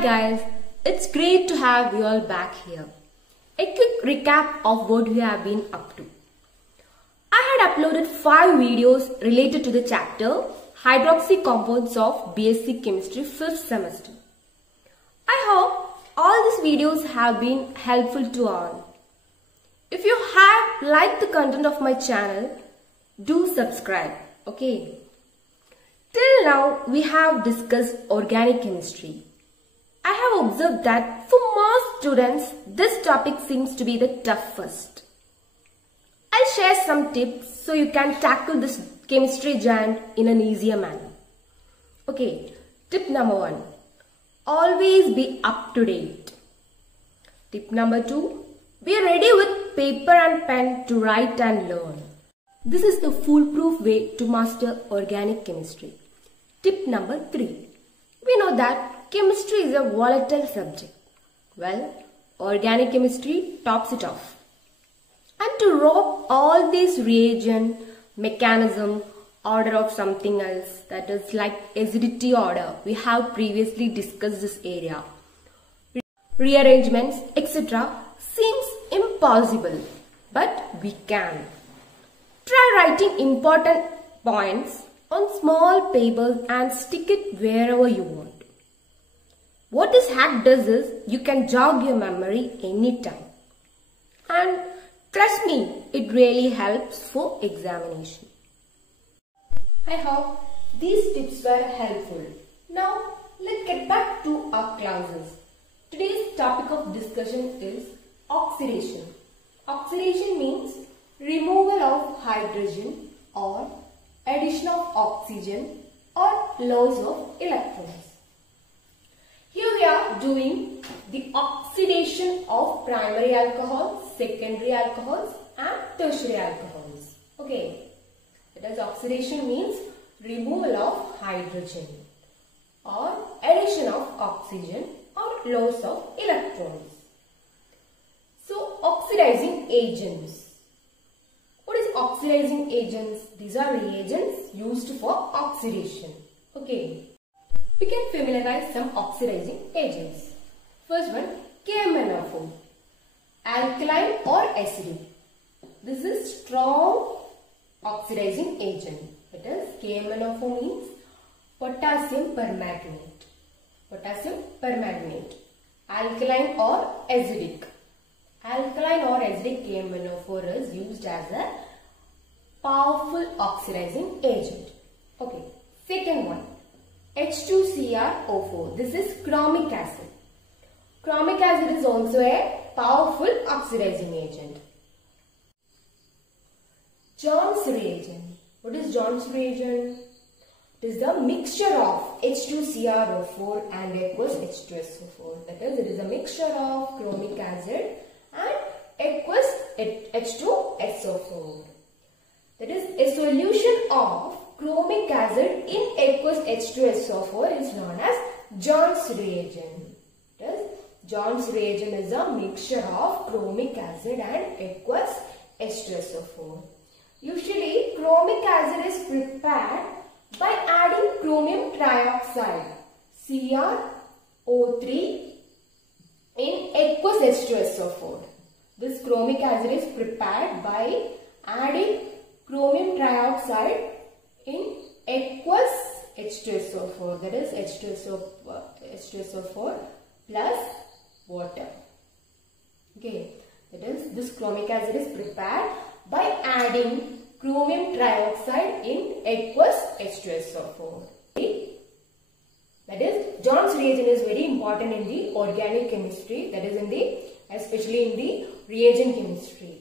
guys, it's great to have you all back here. A quick recap of what we have been up to. I had uploaded 5 videos related to the chapter Hydroxy Compounds of BSc Chemistry 5th semester. I hope all these videos have been helpful to all. If you have liked the content of my channel, do subscribe, okay? Till now, we have discussed organic chemistry. I have observed that for most students, this topic seems to be the toughest. I'll share some tips so you can tackle this chemistry giant in an easier manner. Okay, tip number 1. Always be up to date. Tip number 2. Be ready with paper and pen to write and learn. This is the foolproof way to master organic chemistry. Tip number 3. We know that chemistry is a volatile subject. Well, organic chemistry tops it off. And to rope all these reagent, mechanism, order of something else, that is like acidity order, we have previously discussed this area. Rearrangements, etc. seems impossible, but we can. Try writing important points on small papers and stick it wherever you want. What this hack does is, you can jog your memory anytime. And trust me, it really helps for examination. I hope these tips were helpful. Now, let's get back to our classes. Today's topic of discussion is oxidation. Oxidation means removal of hydrogen or addition of oxygen or loss of electrons. Here we are doing the oxidation of primary alcohols, secondary alcohols and tertiary alcohols. Okay, that is oxidation means removal of hydrogen or addition of oxygen or loss of electrons. So, oxidizing agents. What is oxidizing agents? These are reagents used for oxidation. Okay. We can familiarize some oxidizing agents. First one, KMnO4, alkaline or acidic. This is strong oxidizing agent. That is, KMnO4 means potassium permanganate. Potassium permanganate. Alkaline or acidic. Alkaline or acidic KMnO4 is used as a powerful oxidizing agent. Okay. Second one, H2CrO4. This is chromic acid. Chromic acid is also a powerful oxidizing agent. Jones reagent. What is Jones reagent? It is the mixture of H2CrO4 and aqueous H2SO4. That is, it is a mixture of chromic acid and aqueous H2SO4. That is, a solution of chromic acid in aqueous H2SO4 is known as Jones reagent. That is, Jones reagent is a mixture of chromic acid and aqueous H2SO4. Usually, chromic acid is prepared by adding chromium trioxide CrO3 in aqueous H2SO4. This chromic acid is prepared by adding chromium trioxide in aqueous H2SO4, that is H2SO4 plus water. Okay, that is, this chromic acid is prepared by adding chromium trioxide in aqueous H2SO4. Okay. That is, Jones reagent is very important in the organic chemistry, that is especially in the reagent chemistry.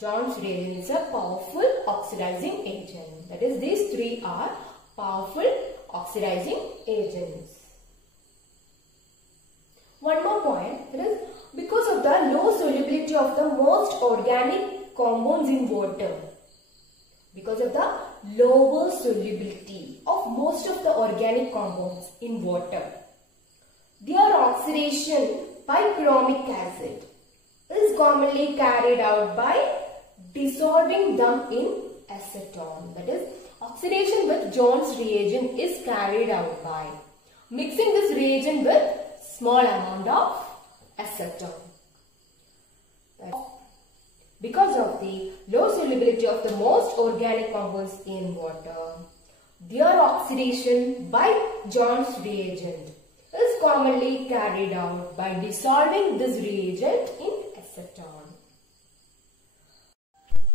Jones reagent is a powerful oxidizing agent. That is, these 3 are powerful oxidizing agents. One more point, that is, because of the low solubility of the most organic compounds in water, because of the lower solubility of most of the organic compounds in water, their oxidation by chromic acid is commonly carried out by dissolving them in acetone. That is, oxidation with Jones reagent is carried out by mixing this reagent with small amount of acetone. Because of the low solubility of the most organic compounds in water, their oxidation by John's reagent is commonly carried out by dissolving this reagent in acetone.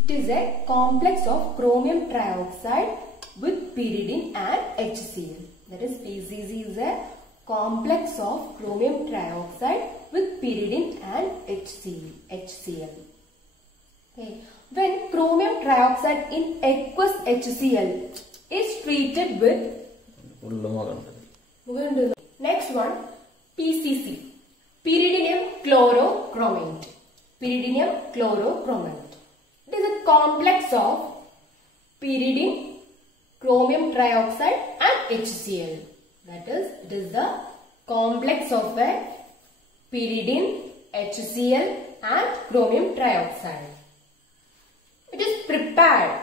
It is a complex of chromium trioxide with pyridine and HCl. That is, PCC is a complex of chromium trioxide with pyridine and HCl. Okay. When chromium trioxide in aqueous HCl is treated with next one, PCC, pyridinium chlorochromate. Pyridinium chlorochromate. It is a complex of pyridine, chromium trioxide and HCl. That is, it is the complex of a pyridine, HCl and chromium trioxide. It is prepared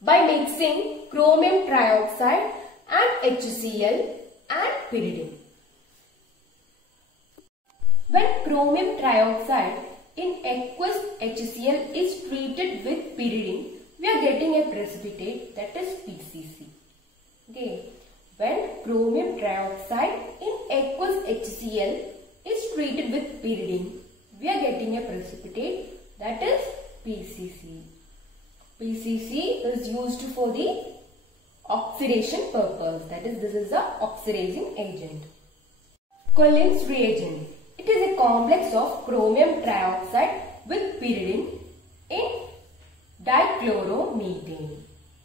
by mixing chromium trioxide and HCl and pyridine. When chromium trioxide in aqueous HCl is treated with pyridine, we are getting a precipitate, that is PCC. Okay. When chromium trioxide in aqueous HCl is treated with pyridine, we are getting a precipitate, that is PCC. PCC is used for the oxidation purpose, that is, this is the oxidizing agent. Collin's reagent. It is a complex of chromium trioxide with pyridine in dichloromethane.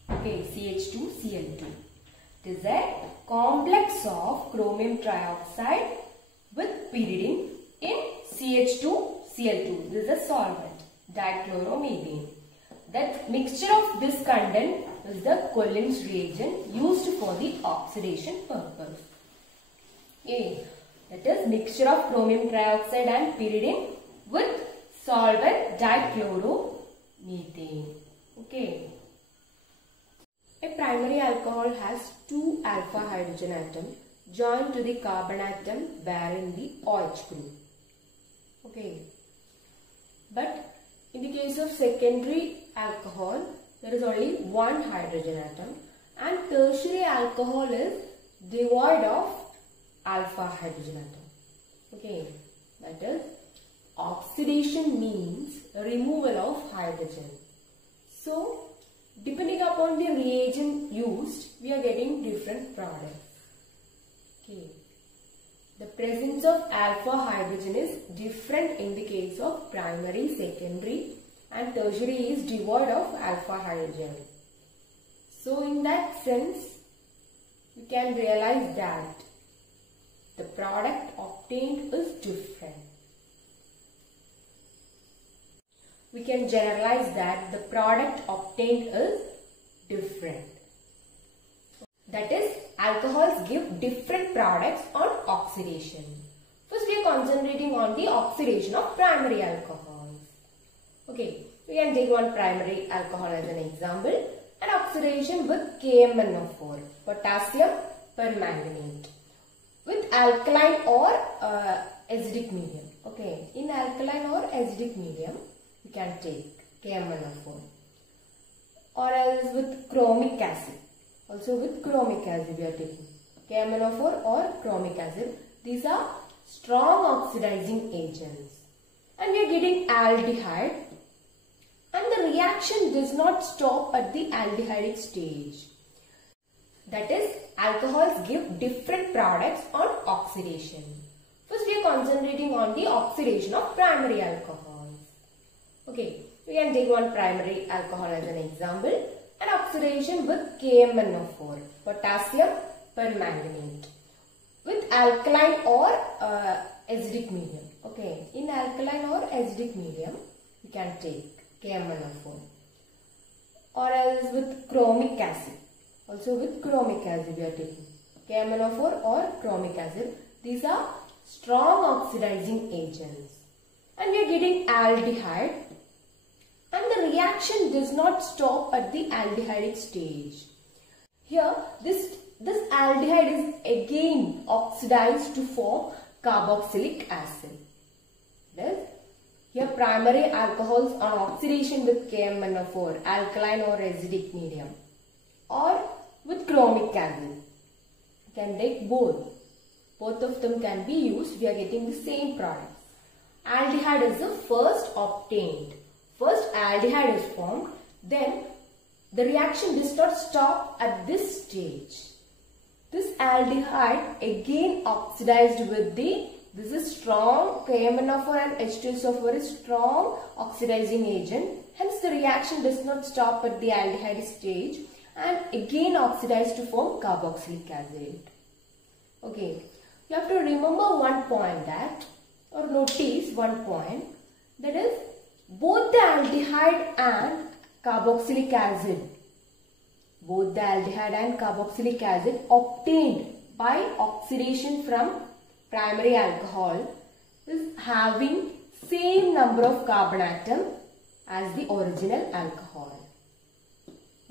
Okay, CH2Cl2. It is a complex of chromium trioxide with pyridine in CH2Cl2. This is a solvent, dichloromethane. That mixture of this content is the Collin's reagent used for the oxidation purpose. Okay. That is mixture of chromium trioxide and pyridine with solvent dichloromethane. Okay. A primary alcohol has two alpha hydrogen atoms joined to the carbon atom bearing the OH group. Okay. But in the case of secondary alcohol, there is only one hydrogen atom, and tertiary alcohol is devoid of alpha hydrogen atom. Okay, that is, oxidation means removal of hydrogen. So, depending upon the reagent used, we are getting different products. Okay, the presence of alpha hydrogen is different in the case of primary, secondary, and tertiary is devoid of alpha hydrogen. So, in that sense, we can realize that the product obtained is different. We can generalize that the product obtained is different. That is, alcohols give different products on oxidation. First, we are concentrating on the oxidation of primary alcohols. Okay, we can take one primary alcohol as an example. An oxidation with KMnO4, potassium permanganate, with alkaline or acidic medium. Okay, in alkaline or acidic medium, we can take KMnO4. Or else with chromic acid. Also with chromic acid we are taking KMnO4 or chromic acid. These are strong oxidizing agents. And we are getting aldehyde. And the reaction does not stop at the aldehydic stage. That is, alcohols give different products on oxidation. First, we are concentrating on the oxidation of primary alcohols. Okay, we can take one primary alcohol as an example. An oxidation with KMnO4, potassium permanganate, with alkaline or acidic medium. Okay, in alkaline or acidic medium, we can take KMnO4. Or else with chromic acid. Also with chromic acid we are taking KMnO4 or chromic acid. These are strong oxidizing agents. And we are getting aldehyde. And the reaction does not stop at the aldehydic stage. Here, this aldehyde is again oxidized to form carboxylic acid. Yes. Here primary alcohols on oxidation with KMnO4, alkaline or acidic medium, or with chromic acid. You can take both. Both of them can be used. We are getting the same product. Aldehyde is the first obtained. First aldehyde is formed. Then the reaction does not stop at this stage. This aldehyde again oxidized with this is strong, KMnO4 and H2SO4 is strong oxidizing agent. Hence the reaction does not stop at the aldehyde stage and again oxidized to form carboxylic acid. Okay, you have to remember one point that, or notice one point, that is both the aldehyde and carboxylic acid, both the aldehyde and carboxylic acid obtained by oxidation from primary alcohol is having same number of carbon atom as the original alcohol.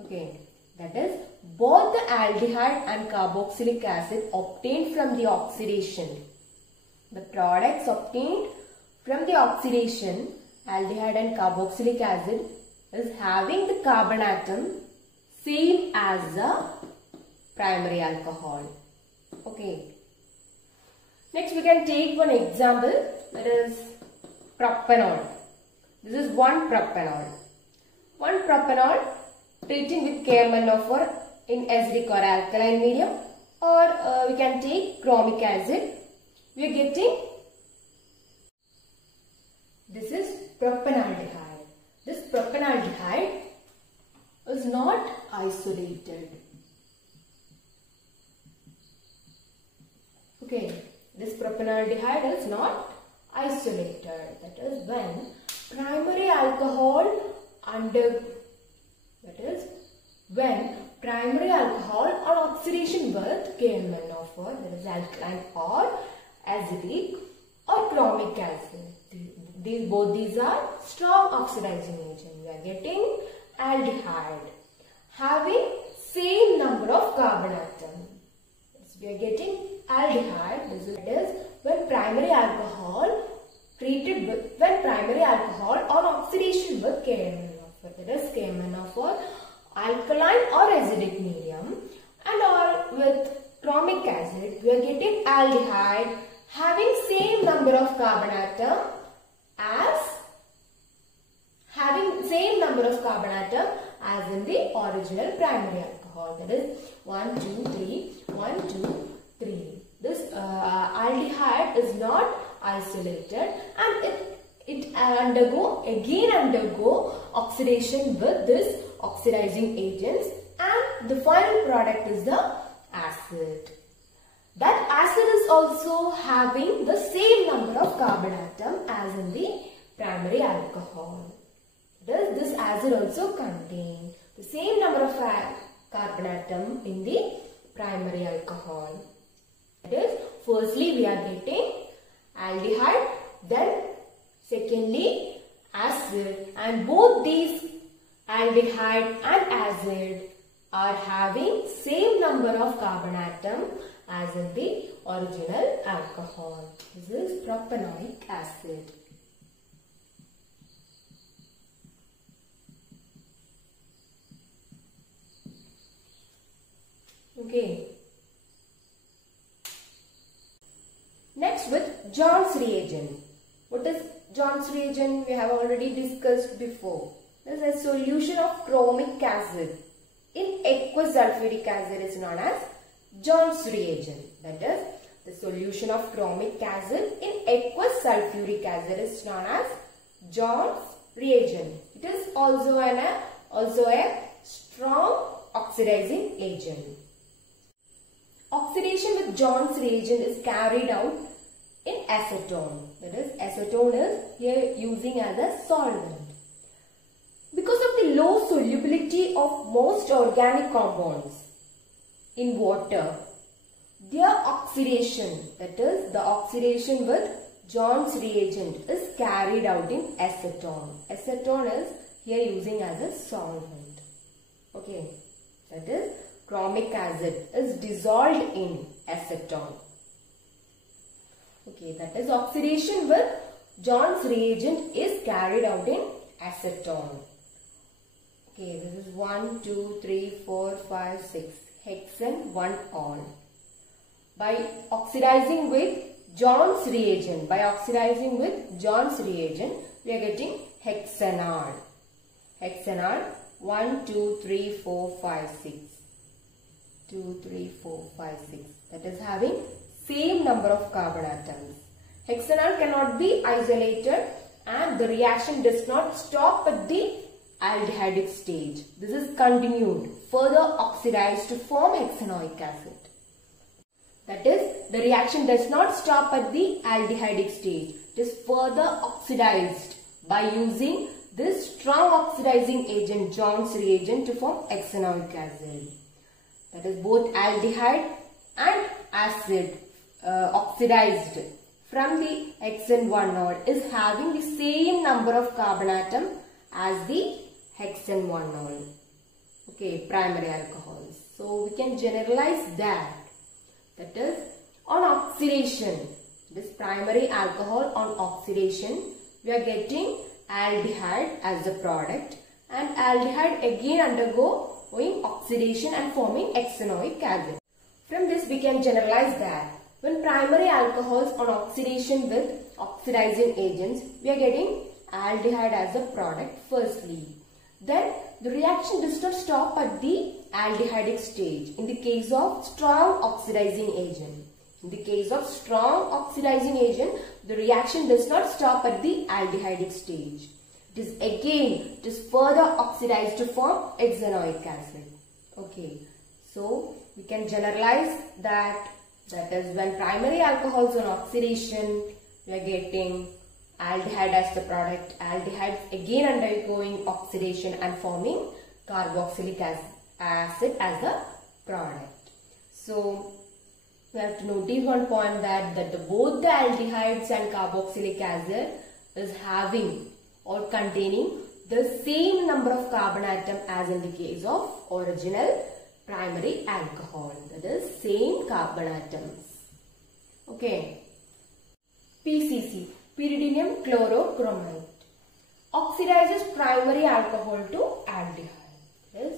Okay, that is both the aldehyde and carboxylic acid obtained from the oxidation. The products obtained from the oxidation, aldehyde and carboxylic acid, is having the carbon atom same as the primary alcohol. Okay. Next we can take one example, that is propanol. This is one propanol. One propanol treating with KMnO4 in acidic or alkaline medium, or we can take chromic acid. We are getting, this is propanaldehyde. This propanaldehyde is not isolated. Okay, this propanaldehyde is not isolated. That is when primary alcohol on oxidation with KMnO4, that is alkaline or acidic or chromic acid. Both these are strong oxidizing agent. We are getting aldehyde having same number of carbon atom. So we are getting aldehyde. This is when primary alcohol on oxidation with KMnO4, that is KMnO4 alkaline or acidic medium, and or with chromic acid, we are getting aldehyde having same number of carbon atom as in the original primary alcohol, that is 1, 2, 3, 1, 2, 3. This aldehyde is not isolated and it undergo oxidation with this oxidizing agents, and the final product is the acid. That acid is also having the same number of carbon atom as in the primary alcohol. This acid also contains the same number of carbon atom in the primary alcohol. That is, firstly we are getting aldehyde, then secondly acid, and both these aldehyde and acid are having same number of carbon atom as in the original alcohol. This is propanolic acid. Okay. Next with John's reagent. What is John's reagent? We have already discussed before. This is a solution of chromic acid in aqueous sulfuric acid is known as John's reagent. That is, the solution of chromic acid in aqueous sulfuric acid is known as John's reagent. It is also a strong oxidizing agent. Oxidation with John's reagent is carried out in acetone. That is, acetone is here using as a solvent. Because of the low solubility of most organic compounds in water, their oxidation, that is the oxidation with John's reagent, is carried out in acetone. Acetone is here using as a solvent. Okay, that is chromic acid is dissolved in acetone. Okay, that is oxidation with John's reagent is carried out in acetone. Okay, this is 1, 2, 3, 4, 5, 6. Hexane 1-ol. By oxidizing with John's reagent, we are getting hexanol. Hexanol 1, 2, 3, 4, 5, 6. 2, 3, 4, 5, 6. That is having same number of carbon atoms. Hexanol cannot be isolated and the reaction does not stop at the aldehydic stage. This is continued, further oxidized to form hexanoic acid. That is, the reaction does not stop at the aldehydic stage. It is further oxidized by using this strong oxidizing agent, John's reagent, to form hexanoic acid. That is, both aldehyde and acid oxidized from the hexane 1-ol is having the same number of carbon atom as the hexane 1-ol. Okay, primary alcohols. So we can generalize that. That is, on oxidation, this primary alcohol on oxidation, we are getting aldehyde as the product, and aldehyde again undergoing oxidation and forming hexanoic acid. From this we can generalize that when primary alcohols on oxidation with oxidizing agents, we are getting aldehyde as the product firstly. Then the reaction does not stop at the aldehydic stage in the case of strong oxidizing agent. In the case of strong oxidizing agent, the reaction does not stop at the aldehydic stage. It is further oxidized to form hexanoic acid. Okay, so we can generalize that is when primary alcohols on oxidation, we are getting aldehyde as the product, aldehydes again undergoing oxidation and forming carboxylic acid as the product. So we have to notice one point that both the aldehydes and carboxylic acid is having or containing the same number of carbon atom as in the case of original primary alcohol. That is, same carbon atoms. Okay. PCC, pyridinium chlorochromate, oxidizes primary alcohol to aldehyde. Yes.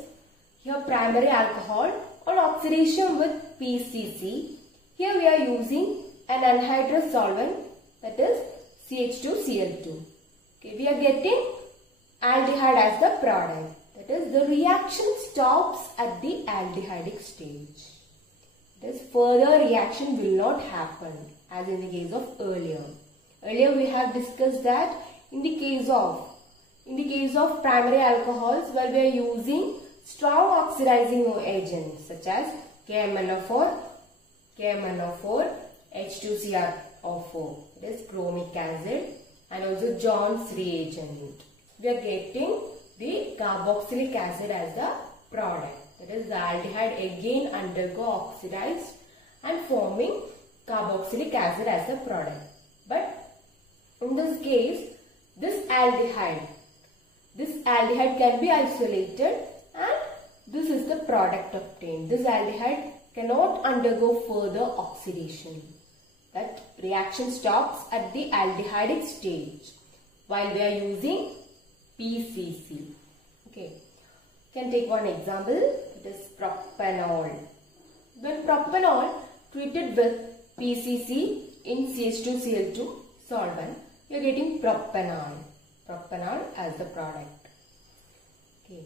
Here primary alcohol on oxidation with PCC. Here we are using an anhydrous solvent, that is CH2Cl2. Okay, we are getting aldehyde as the product. That is, the reaction stops at the aldehydic stage. That is, further reaction will not happen as in the case of earlier. Earlier we have discussed that in the case of primary alcohols, where we are using strong oxidizing agents such as KMnO4, H2CrO4, that is chromic acid, and also John's reagent. We are getting the carboxylic acid as the product. That is, the aldehyde again undergo oxidized and forming carboxylic acid as the product. But in this case, this aldehyde can be isolated and this is the product obtained. This aldehyde cannot undergo further oxidation. That reaction stops at the aldehydic stage while we are using PCC. Okay, can take one example. It is propanol. When propanol treated with PCC in CH2Cl2 solvent, we are getting propanol as the product. Okay.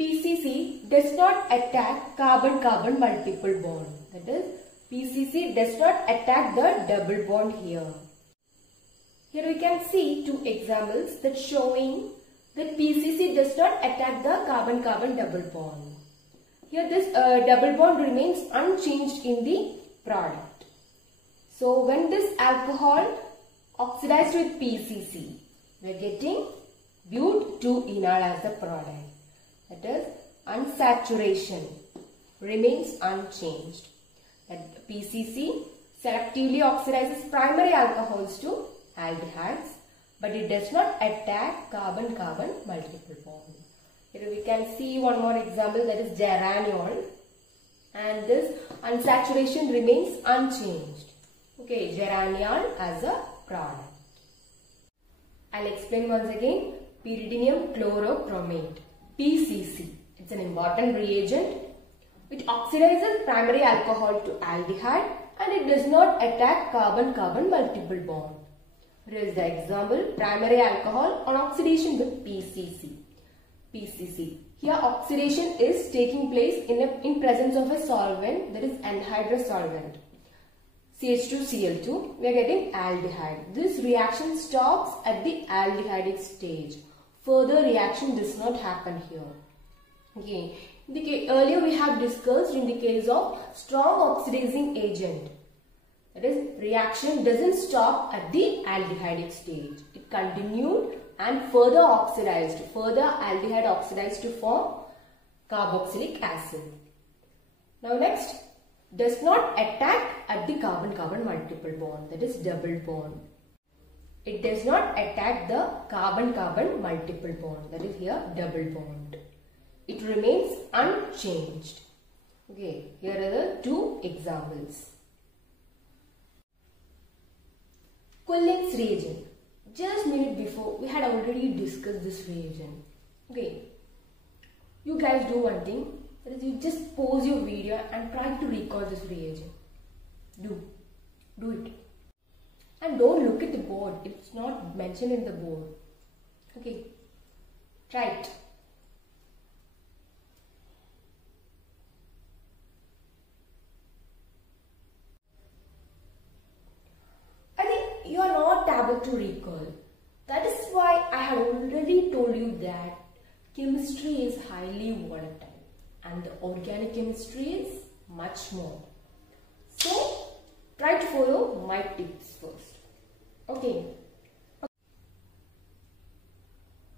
PCC does not attack carbon-carbon multiple bond. That is, PCC does not attack the double bond here. Here we can see two examples that showing that PCC does not attack the carbon-carbon double bond. Here this double bond remains unchanged in the product. So when this alcohol oxidized with PCC, we are getting but2-enol as the product. That is, unsaturation remains unchanged. That PCC selectively oxidizes primary alcohols to aldehydes, but it does not attack carbon-carbon multiple bond. Here we can see one more example, that is geraniol, and this unsaturation remains unchanged. Okay, geraniol as a product. I'll explain once again. Pyridinium chlorochromate, PCC. It's an important reagent. It oxidizes primary alcohol to aldehyde and it does not attack carbon-carbon multiple bond. Here is the example, primary alcohol on oxidation with PCC. PCC. Here oxidation is taking place in presence of a solvent, that is anhydrous solvent. CH2Cl2, we are getting aldehyde. This reaction stops at the aldehydic stage. Further reaction does not happen here. Okay. Earlier we have discussed in the case of strong oxidizing agent. That is, reaction doesn't stop at the aldehydic stage. It continued and further oxidized. Further aldehyde oxidized to form carboxylic acid. Now next, does not attack at the carbon-carbon multiple bond. That is double bond. It does not attack the carbon-carbon multiple bond. That is here double bond. It remains unchanged. Okay, here are the two examples. Cullen's reagent. Just a minute before, we had already discussed this reagent. Okay, you guys do one thing. That is, you just pause your video and try to recall this reagent. Do it. And don't look at the board. It's not mentioned in the board. Okay, try it. You are not able to recall. That is why I have already told you that chemistry is highly volatile and the organic chemistry is much more. So try to follow my tips first. Okay.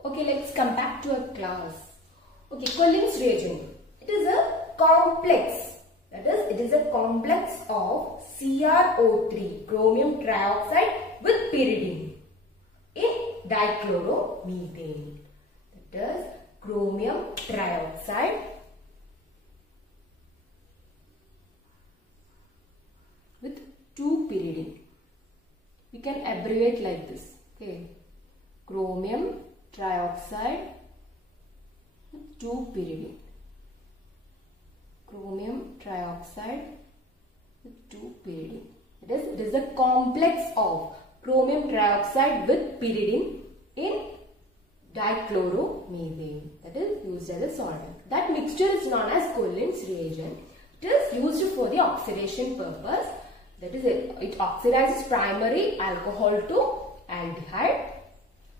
Okay, let's come back to our class. Okay, Cullen's reagent. It is a complex. That is, it is a complex of CrO3, chromium trioxide with pyridine in dichloromethane. That is, chromium trioxide with 2-pyridine. We can abbreviate like this. Okay, chromium trioxide with 2-pyridine. Chromium trioxide with 2-pyridine. It is a complex of chromium trioxide with pyridine in dichloromethane. That is used as a solvent. That mixture is known as Cullen's reagent. It is used for the oxidation purpose. That is, it oxidizes primary alcohol to aldehyde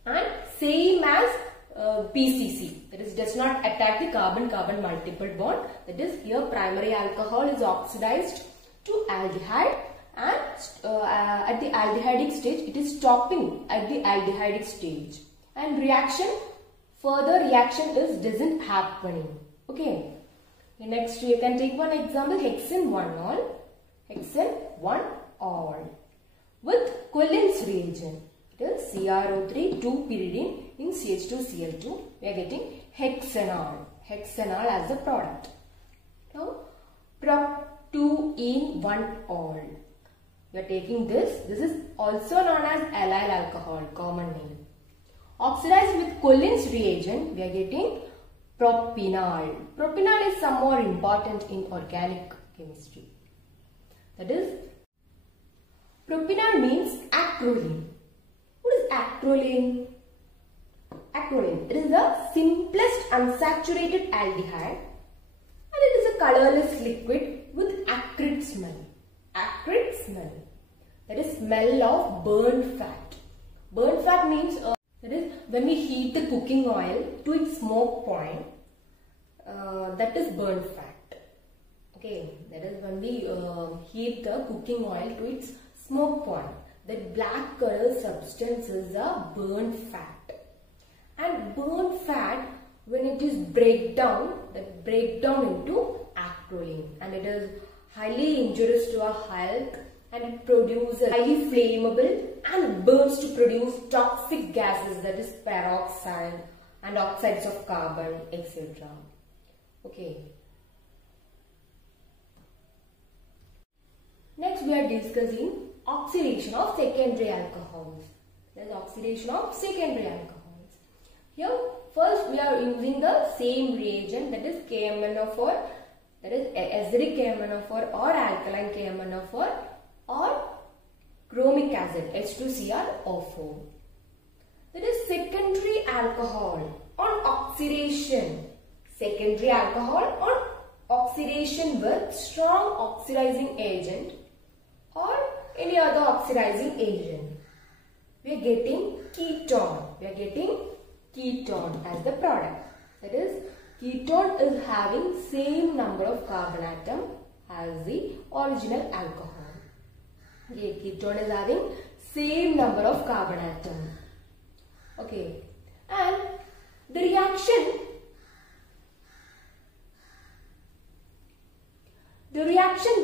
and same as PCC, that is, does not attack the carbon-carbon multiple bond. That is, here primary alcohol is oxidized to aldehyde and at the aldehydic stage it is stopping at the aldehydic stage and further reaction doesn't happening. Okay. Next you can take one example, hexane 1-ol. Hexane 1-ol with Cullen's reagent. It is CrO3 2-pyridine in CH2Cl2. We are getting hexanol. Hexanol as a product. Now, prop 2-ene-1-ol. We are taking this. This is also known as allyl alcohol, common name. Oxidized with Cullen's reagent, we are getting propanol. Propanol is some more important in organic chemistry. That is, propanol means acrolein. What is acrolein? Acrolein. It is the simplest unsaturated aldehyde and it is a colorless liquid with acrid smell. Acrid smell. That is, smell of burnt fat. Burnt fat means that is when we heat the cooking oil to its smoke point. That is burnt fat. Okay, that is when we heat the cooking oil to its smoke point. That black color substance is a burnt fat. And burnt fat, when it is break down into acrolein, and it is highly injurious to our health and it produces highly flammable and burns to produce toxic gases, that is peroxide and oxides of carbon, etc. Okay. Next we are discussing oxidation of secondary alcohols. There is oxidation of secondary alcohols. Here first we are using the same reagent, that is KMnO4, that is acidic KMnO4 or alkaline KMnO4 or chromic acid H2CrO4. That is secondary alcohol on oxidation. Secondary alcohol on oxidation with strong oxidizing agent or any other oxidizing agent. We are getting ketone. We are getting ketone as the product. That is, ketone is having same number of carbon atom as the original alcohol. Okay, ketone is having same number of carbon atom. Okay, and the reaction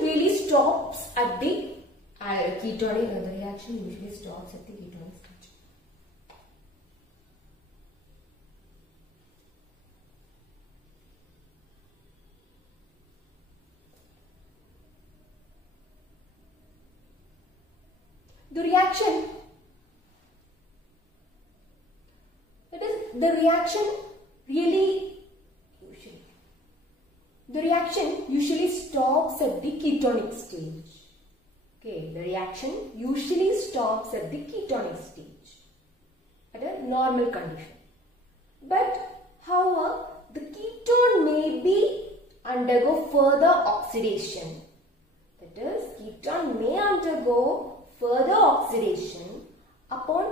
really stops at the ketone. The reaction usually stops at the ketone stage. The reaction usually stops at the ketonic stage. Okay, the reaction usually stops at the ketonic stage at a normal condition. But however, the ketone may be undergo further oxidation. That is, ketone may undergo further oxidation upon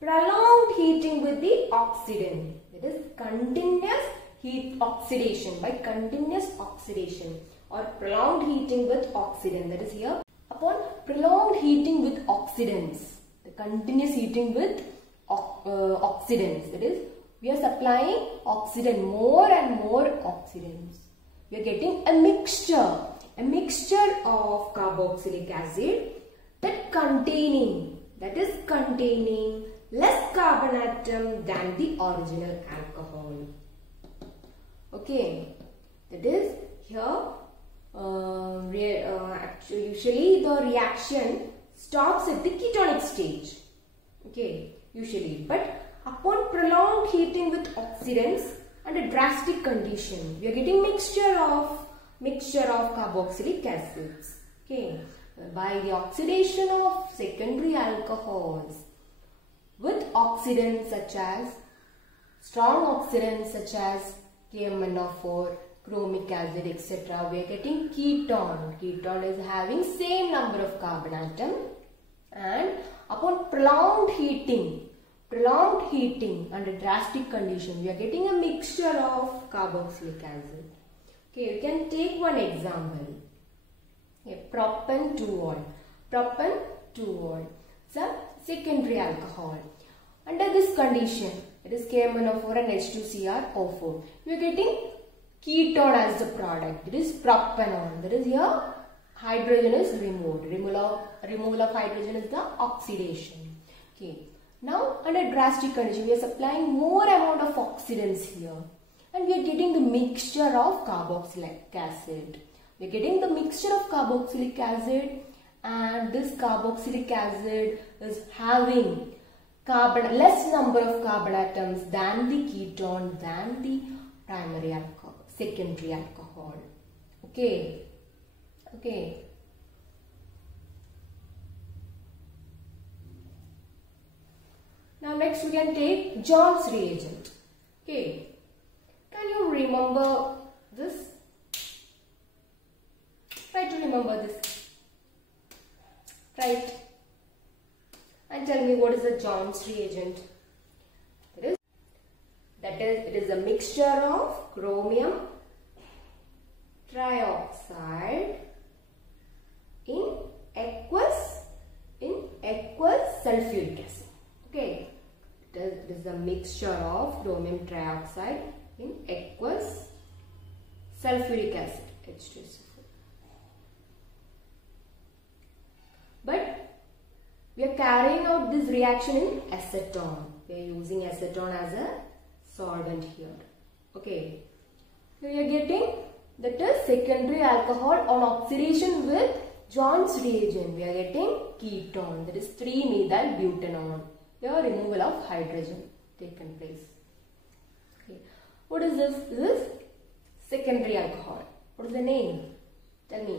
prolonged heating with the oxidant. That is, continuous heat oxidation, by continuous oxidation or prolonged heating with oxidant. That is here, upon prolonged heating with oxidants, the continuous heating with oxidants. That is, we are supplying oxidant, more and more oxidants. We are getting a mixture of carboxylic acid that is containing less carbon atom than the original alcohol. Okay, that is here usually the reaction stops at the ketonic stage. Okay, usually, but upon prolonged heating with oxidants under drastic condition, we are getting mixture of carboxylic acids. Okay, by the oxidation of secondary alcohols with oxidants such as strong oxidants such as KMnO4, chromic acid, etc. We are getting ketone. Ketone is having same number of carbon atom, and upon prolonged heating under drastic condition, we are getting a mixture of carboxylic acid. Okay, we can take one example. Propan 2-ol. Propan 2-ol. It's a secondary alcohol. Under this condition, it is KMnO4 and H2CrO4. We are getting ketone as the product. It is propanol. That is here hydrogen is removed. Removal of hydrogen is the oxidation. Okay. Now under drastic condition, we are supplying more amount of oxidants here, and we are getting the mixture of carboxylic acid. We are getting the mixture of carboxylic acid, and this carboxylic acid is having less number of carbon atoms than the ketone, than the primary alcohol, secondary alcohol. Okay. Okay. Now next we can take John's reagent. Okay. Can you remember this? Try to remember this. Right. And tell me, what is a John's reagent? It is a mixture of chromium trioxide in aqueous sulfuric acid. Okay, it is a mixture of chromium trioxide in aqueous sulfuric acid, H2SO4. But we are carrying out this reaction in acetone. We are using acetone as a solvent here. Okay. So we are getting that is secondary alcohol on oxidation with John's reagent, we are getting ketone, that is 3-methyl butanone. Here removal of hydrogen taken place. Okay. What is this? This is secondary alcohol. What is the name? Tell me.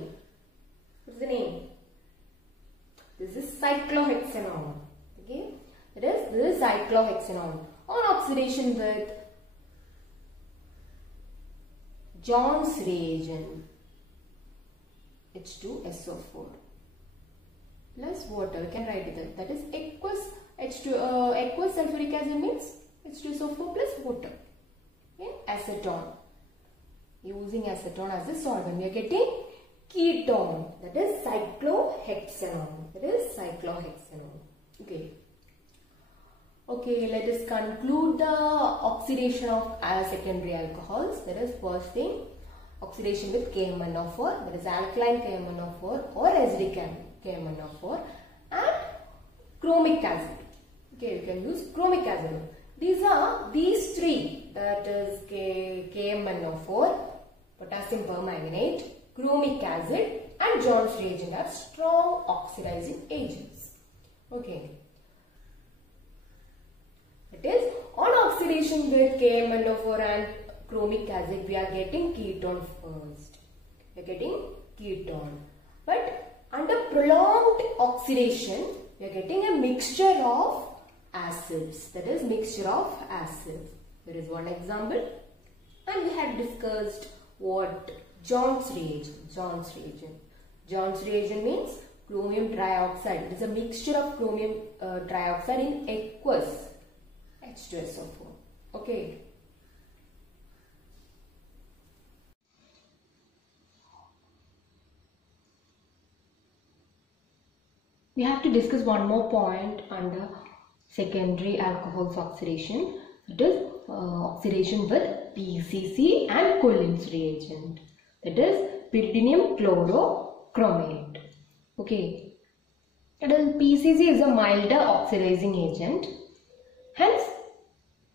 What is the name? This is cyclohexanone. Okay. This is cyclohexanone. On oxidation with John's reagent, H2SO4 plus water, we can write it, that is aqueous aqueous sulfuric acid means H2SO4 plus water. Okay. Acetone, using acetone as a solvent, we are getting ketone, that is cyclohexanone, Okay. Okay, let us conclude the oxidation of secondary alcohols. That is, first thing, oxidation with KMnO4, that is alkaline KMnO4 or acidic KMnO4, and chromic acid. Okay, we can use chromic acid. These three, that is KMnO4, potassium permanganate, chromic acid, and John's reagent are strong oxidizing agents. Okay. That is, on oxidation with KMnO4 and chromic acid, we are getting ketone first. We are getting ketone. But under prolonged oxidation, we are getting a mixture of acids. That is, mixture of acids. There is one example. And we had discussed what John's reagent. John's reagent means chromium trioxide. It is a mixture of chromium trioxide in aqueous H2SO4. Okay. We have to discuss one more point under secondary alcohols oxidation. It is oxidation with PCC and Collins reagent. That is pyridinium chlorochromate. Okay. That is, PCC is a milder oxidizing agent. Hence,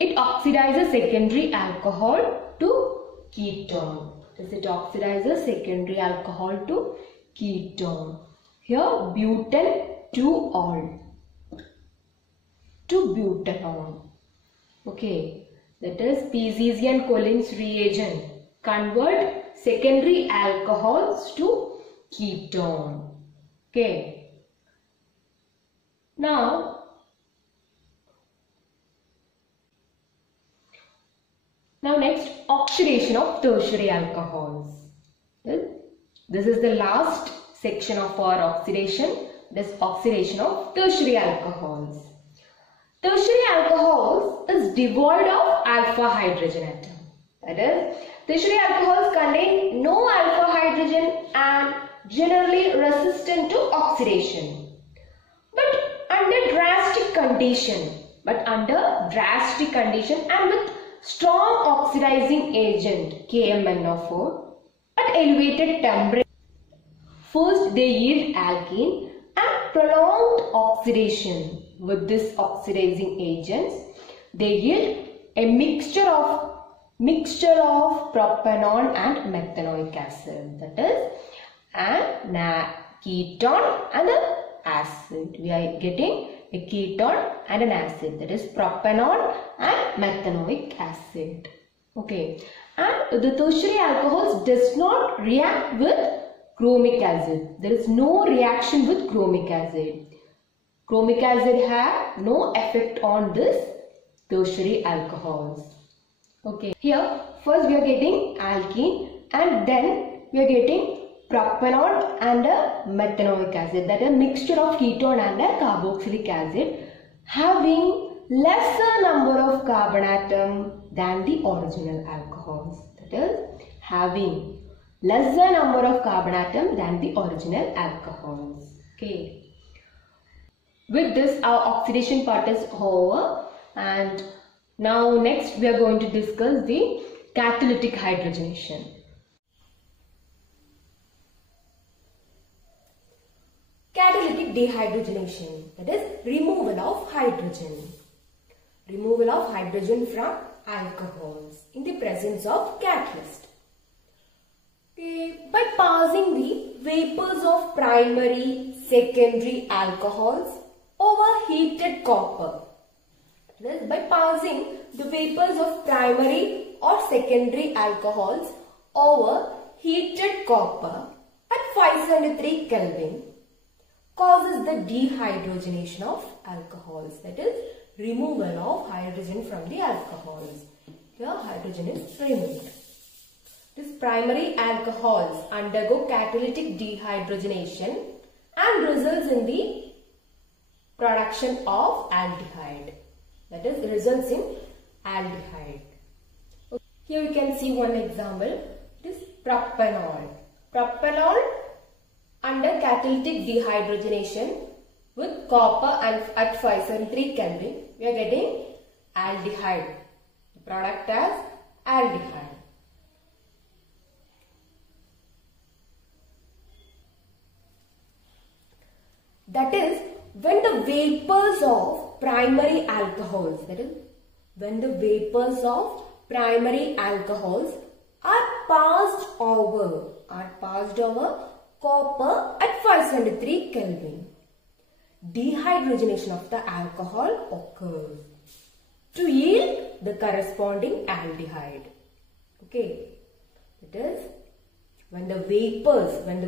it oxidizes secondary alcohol to ketone. It oxidizes secondary alcohol to ketone. Here, butane 2-ol to butanol. Okay, that is PCC and Collins reagent convert secondary alcohols to ketone. Okay. Now, next, oxidation of tertiary alcohols. This is the last section of our oxidation. This oxidation of tertiary alcohols. Tertiary alcohols is devoid of alpha hydrogen atom. That is, tertiary alcohols contain no alpha hydrogen and generally resistant to oxidation. But under drastic condition and with strong oxidizing agent KMnO4 at elevated temperature, first they yield alkene, and prolonged oxidation with this oxidizing agents, they yield a mixture of propanol and methanoic acid. That is, a ketone and an acid. We are getting a ketone and an acid, that is propanol and methanoic acid. Okay, and the tertiary alcohols does not react with chromic acid. There is no reaction with chromic acid. Chromic acid have no effect on this tertiary alcohols. Okay, here first we are getting alkene and then we are getting propanol and a methanoic acid, that is a mixture of ketone and a carboxylic acid having lesser number of carbon atom than the original alcohols. That is, having lesser number of carbon atom than the original alcohols. Okay. With this, our oxidation part is over, and now next we are going to discuss the catalytic hydrogenation. Catalytic dehydrogenation, that is removal of hydrogen. Removal of hydrogen from alcohols in the presence of catalyst. Okay, by passing the vapors of primary, secondary alcohols over heated copper. By passing the vapors of primary or secondary alcohols over heated copper at 573 Kelvin causes the dehydrogenation of alcohols, that is removal of hydrogen from the alcohols. Here hydrogen is removed. These primary alcohols undergo catalytic dehydrogenation and results in the production of aldehyde. That is, results in aldehyde. Here you can see one example. It is propanol. Propanol under catalytic dehydrogenation with copper and at 573 Kelvin, we are getting aldehyde. The product as aldehyde. That is, when the vapors of primary alcohols, that is, when the vapors of primary alcohols are passed over copper at 573 Kelvin, dehydrogenation of the alcohol occurs to yield the corresponding aldehyde. Okay, it is when the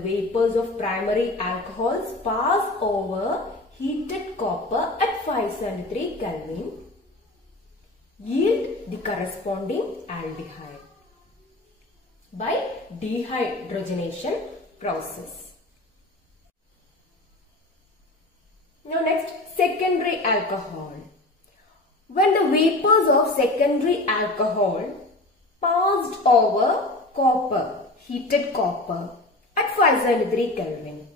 vapors of primary alcohols pass over heated copper at 573 Kelvin, yield the corresponding aldehyde by dehydrogenation process. Now next, secondary alcohol. When the vapors of secondary alcohol passed over copper, heated copper at 573 Kelvin,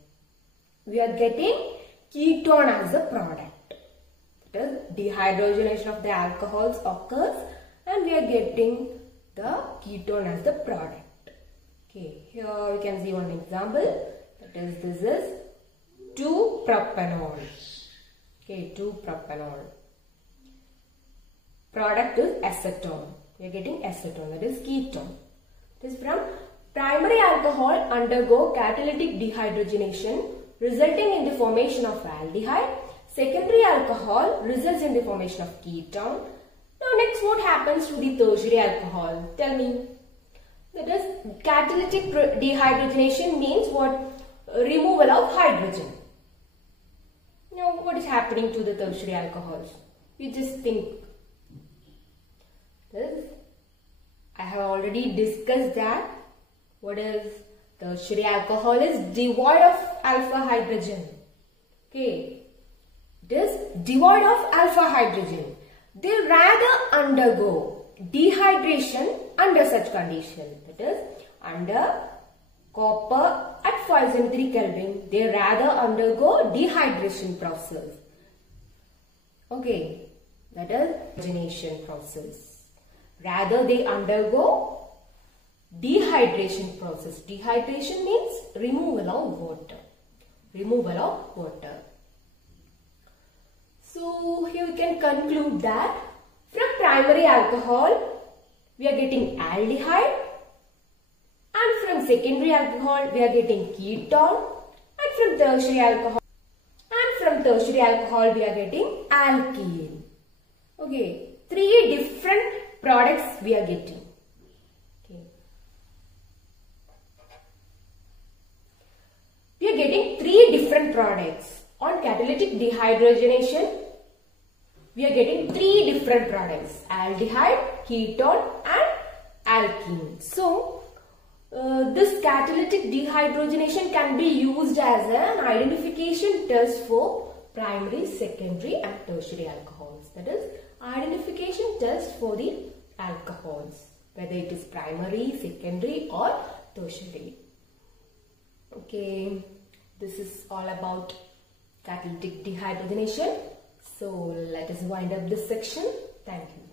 we are getting ketone as a product. That is, dehydrogenation of the alcohols occurs and we are getting the ketone as the product. Okay, here you can see one example. That is, this is 2-propanol. Okay, 2-propanol. Product is acetone. We are getting acetone, that is ketone. It is from primary alcohol undergo catalytic dehydrogenation resulting in the formation of aldehyde. Secondary alcohol results in the formation of ketone. Now next, what happens to the tertiary alcohol? Tell me. That is, catalytic dehydrogenation means what? Removal of hydrogen. Now what is happening to the tertiary alcohols? You just think. This, I have already discussed that. What is tertiary alcohol? Is devoid of alpha hydrogen. Okay, it is devoid of alpha hydrogen. They rather undergo dehydration under such condition. That is, under copper at 573 Kelvin, they rather undergo dehydration process. Okay, that is hydrogenation process. Rather they undergo dehydration process. Dehydration means removal of water. Removal of water. So here we can conclude that from primary alcohol we are getting aldehyde, and from secondary alcohol we are getting ketone, and from tertiary alcohol we are getting alkene. Okay, 3 different products we are getting. Okay. We are getting 3 different products. On catalytic dehydrogenation, we are getting 3 different products: aldehyde, ketone and alkene. So, this catalytic dehydrogenation can be used as an identification test for primary, secondary and tertiary alcohols. That is, identification test for the alcohols, whether it is primary, secondary or tertiary. Okay, this is all about catalytic dehydrogenation. So let us wind up this section. Thank you.